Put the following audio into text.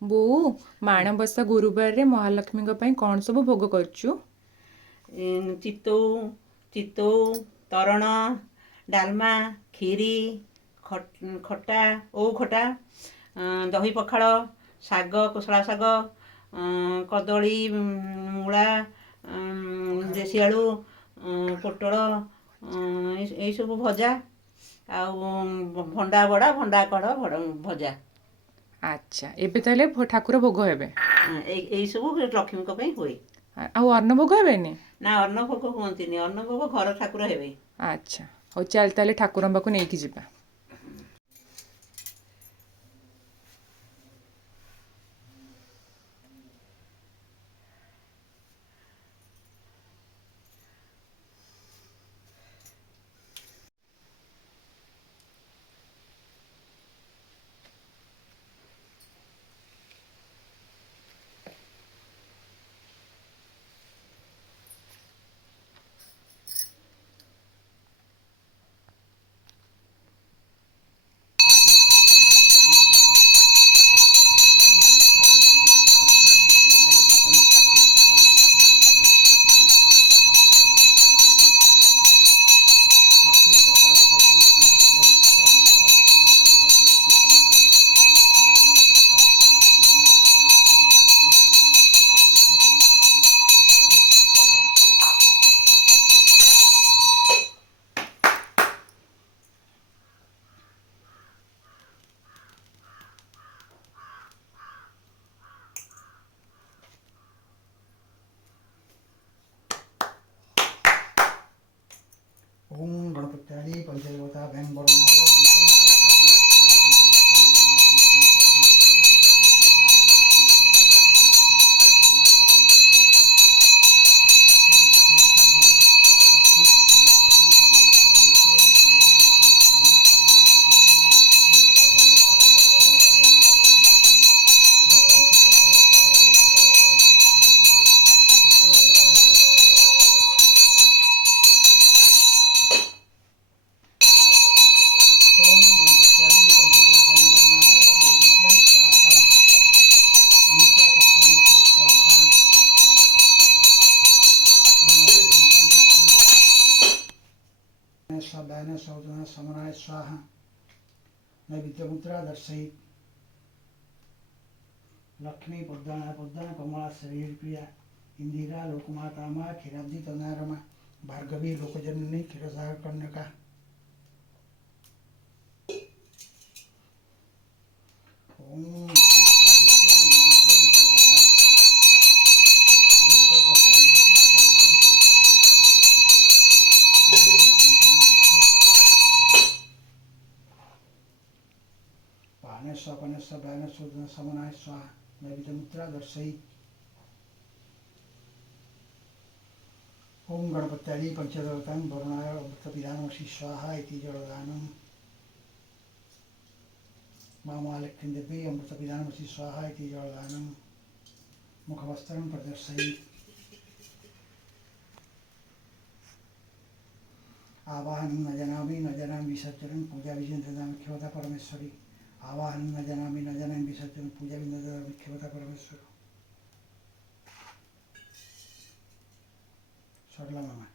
ବୋଉ, ମାଣବସା ଗୁରୁବାରରେ ମହାଲକ୍ଷ୍ମୀଙ୍କ ପାଇଁ କଣ ସବୁ ଭୋଗ କରୁଛୁ? ଚିତଉ ଚିତଉ ତରଣ ଡାଲମା କ୍ଷୀରି ଖଟା ଓଉ ଖଟା ଦହି ପଖାଳ ଶାଗ କୋଶଳା ଶାଗ କଦଳୀ ମୂଳା ଦେଶୀ ଆଳୁ ପୋଟଳ ଏଇସବୁ ଭଜା ଆଉ ଭଣ୍ଡା ବଡ଼ା ଭଣ୍ଡା କଢ଼ ଭଜା। ଆଚ୍ଛା, ଏବେ ତାହେଲେ ଠାକୁର ଭୋଗ ହେବେ। ଏଇସବୁ ଲକ୍ଷ୍ମୀଙ୍କ ପାଇଁ ହୁଏ। ଆଉ ଅନ୍ନ ଭୋଗ ହେବେନି? ନା ଅନ୍ନ ଭୋଗ ହୁଅନ୍ତିନି, ଅନ୍ନ ଭୋଗ ଘର ଠାକୁର ହେବେ। ଆଚ୍ଛା, ହଉ ଚାଲ ତାହେଲେ ଠାକୁରଙ୍କ ପାଖକୁ ନେଇକି ଯିବା। ओम गणपत्यादि पंचदेवता भैं वरुणाय स्वाहा सौजना समनाय स्वाहा नैवेद्य मुद्रा दर्शयित लक्ष्मी पद्मना पद्मना कमला शरीर प्रिया इंदिरा लोकमाता माँ क्षीराब्दी तनारमा भार्गवी लोकजननी क्षीरसागर कन्यका ओम समनाय स्वाहा नैवेद्य मुद्रा दर्शयित ओम गणपत्यादि पंचदेवतां वरुणाय अमृतपिधानमसि स्वाहा इति जलदानम् मामालक्ष्मी देवी अमृतपिधानमसि स्वाहा इति जलदानम् मुखवस्त्रं प्रदर्शयित आवाहनं न जनामि विसर्जनं पूजा विजयन्द्रनाम क्षमता परमेश्वरी आवाहनं न जनामि विसर्जनं पूजा विजयन्द्रनाम क्षमता परमेश्वर सरला मामा